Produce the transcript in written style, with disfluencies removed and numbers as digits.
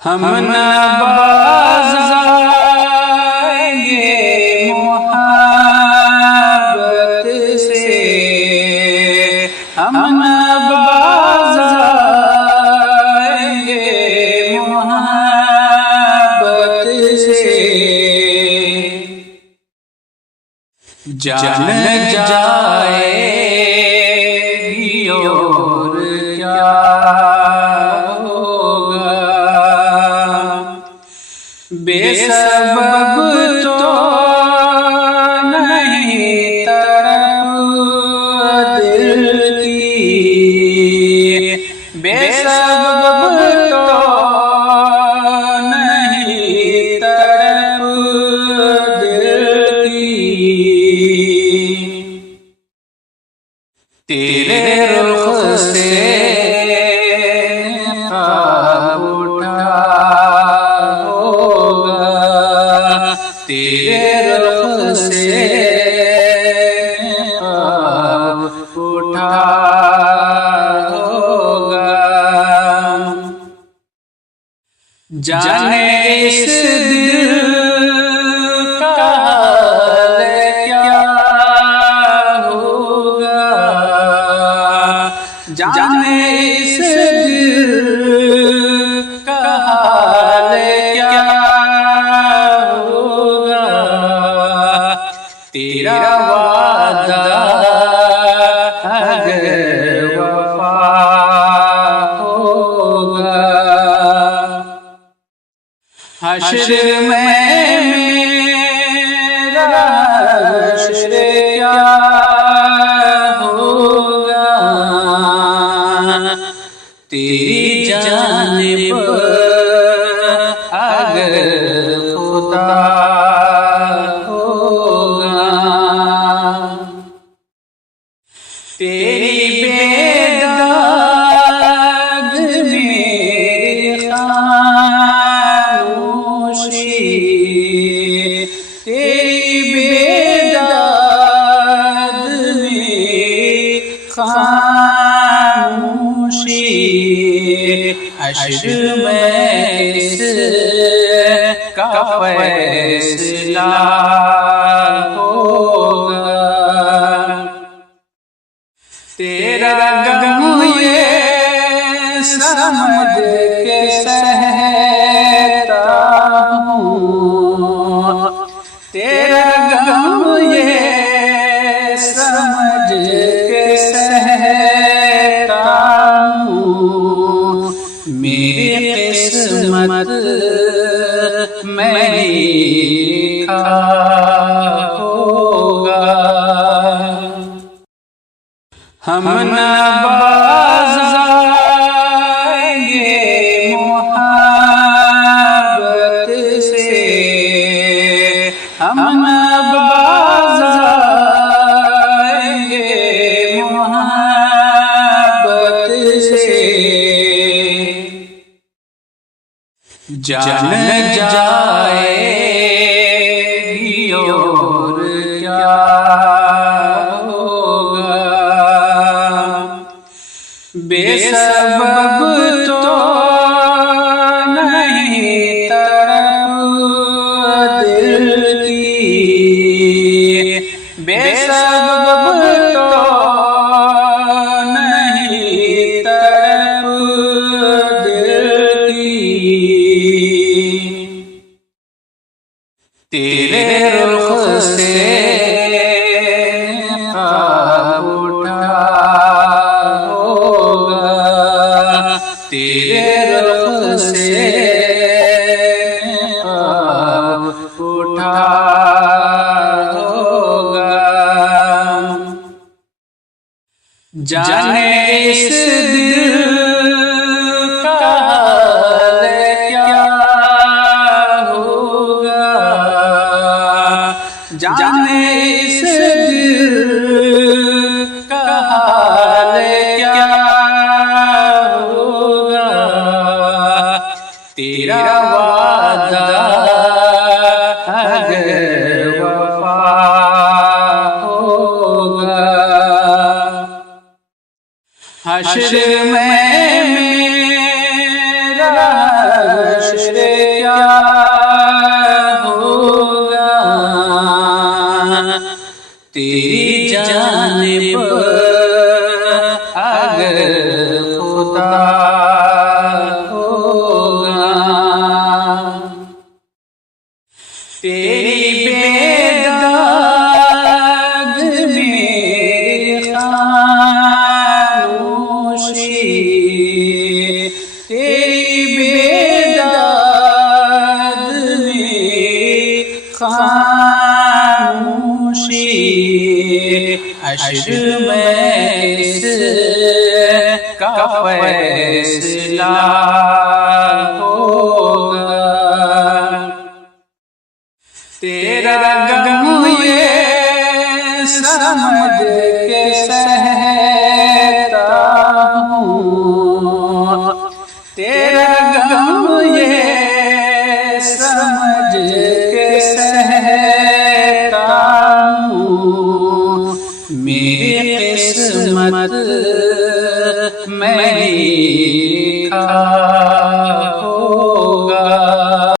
हम न बाज़ आएंगे मोहब्बत से, हम न बाज़ आएंगे मोहब्बत से। जान जाएगी और क्या होगा, बेसबब तो नहीं तड़प दिल की, बेसबब तो नहीं तड़प दिल की। तेरे रुख से निकाब उठा होगा, तेरे रुख से निकाब उठा होगा। जाने इस दिल का हाल क्या होगा, जाने इस दिल का हाल क्या होगा। तेरा वादा अगर वफा होगा, हश्र में मेरा हश्र क्या होगा। तेरी जानिब अगर खुदा होगा, तेरी बेदाग मेरी खामोशी, तेरी बेदाग मेरी खामोशी। हश्र में इसका फैसला होगा। तेरा गम ये समझ के सहता हूँ, तेरा गम ये समझ के सहता हूँ। मेरी किस्मत में लिखा होगा, हम न बाज़ आएंगे मोहब्बत से, हम न बाज़ आएंगे मोहब्बत से। जान जाएगी और क्या होगा, बेसबब तो नहीं तड़प दिल की, बेसबब तो नहीं तड़प दिल की। तेरे रुख से निकाब उठा होगा, तेरे रुख से निकाब उठा होगा। जाने इस दिल का हाल क्या होगा, जाने इस दिल का हाल क्या होगा। तेरा वादा अगर वफा होगा, हश्र में मेरा हश्र तेरी बेदाग मेरी खामोशी, तेरी बेदाग मेरी खामोशी, हश्र में इसका फैसला होगा। तेरा गम ये समझ के सहता हूँ, तेरा गम ये समझ के सहता हूँ। मेरी किस्मत में लिखा